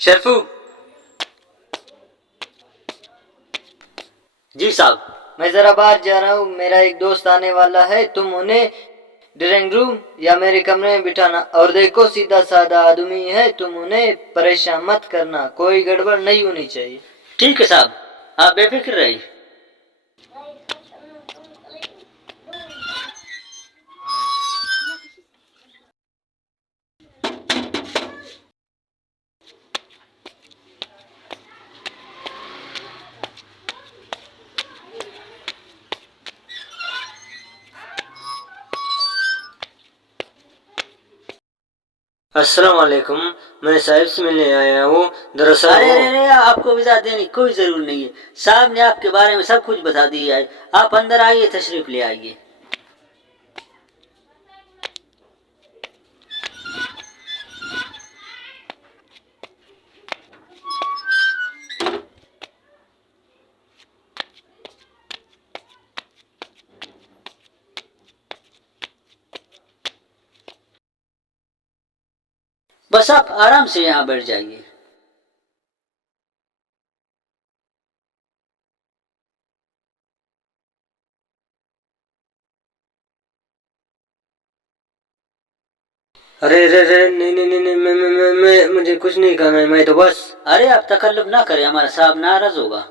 شرفو جی صاحب. میں ذرا باہر جا رہا ہوں، میرا ایک دوست آنے والا ہے، تم انہیں ڈرائنگ روم یا میرے کمرے میں بٹھانا، اور دیکھو سیدھا سادہ آدمی ہے، تم انہیں پریشان مت کرنا، کوئی گڑبڑ نہیں ہونی چاہیے. ٹھیک ہے صاحب، آپ بے فکر رہیے. السلام علیکم، میں صاحب سے ملنے آیا ہوں. دراصل ارے آپ کو ویزا دینے کی کوئی ضرور نہیں ہے، صاحب نے آپ کے بارے میں سب کچھ بتا دیا ہے. آپ اندر آئیے، تشریف لے آئیے. بس آپ آرام سے یہاں بیٹھ جائیے. ارے نہیں نہیں نہیں نہیں، میں مجھے کچھ نہیں کرنا ہے، میں تو بس. ارے آپ تکلف نہ کریں، ہمارا صاحب ناراض ہوگا.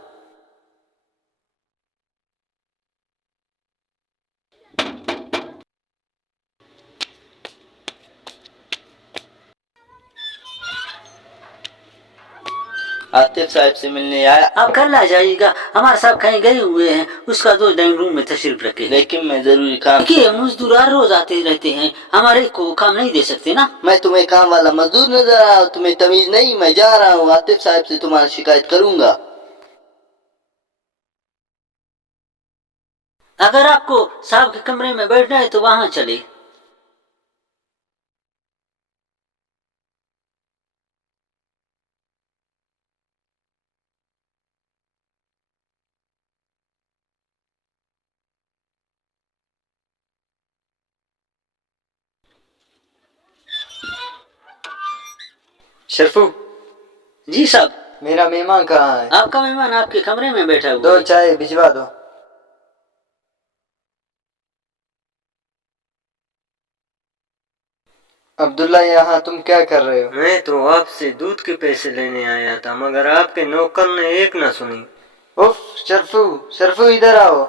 عاطف صاحب سے ملنے آیا، آپ کل آ جائیے گا، ہمارے صاحب کہیں گئے ہوئے ہیں، اس کا تو ڈائننگ روم میں تشریف رکھے. لیکن میں ضروری کام. دیکھیے مزدور ہر روز آتے رہتے ہیں، ہمارے کو کام نہیں دے سکتے نا. میں تمہیں کام والا مزدور نظر آ رہا ہوں، تمہیں تمیز نہیں. میں جا رہا ہوں، عاطف صاحب سے تمہاری شکایت کروں گا. اگر آپ کو صاحب کے کمرے میں بیٹھنا ہے تو وہاں چلے. شرفو جی صاحب. میرا مہمان کہاں ہے؟ آپ کا مہمان آپ کے کمرے میں بیٹھا ہوا دو ہے. چائے بھجوا دو. عبداللہ یہاں تم کیا کر رہے ہو؟ میں تو آپ سے دودھ کے پیسے لینے آیا تھا، مگر آپ کے نوکر نے ایک نہ سنی. اف شرفو ادھر آؤ.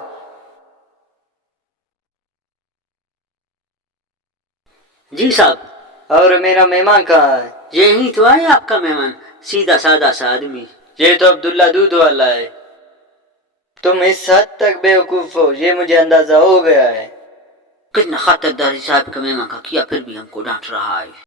جی صاحب. اور میرا مہمان کہاں ہے؟ یہی تو ہے آپ کا مہمان، سیدھا سادہ سا آدمی. یہ تو عبداللہ دودھ والا ہے. تم اس حد تک بیوقوف ہو، یہ مجھے اندازہ ہو گیا ہے. کتنا خاطرداری صاحب کا مہمان کا کیا، پھر بھی ہم کو ڈانٹ رہا ہے.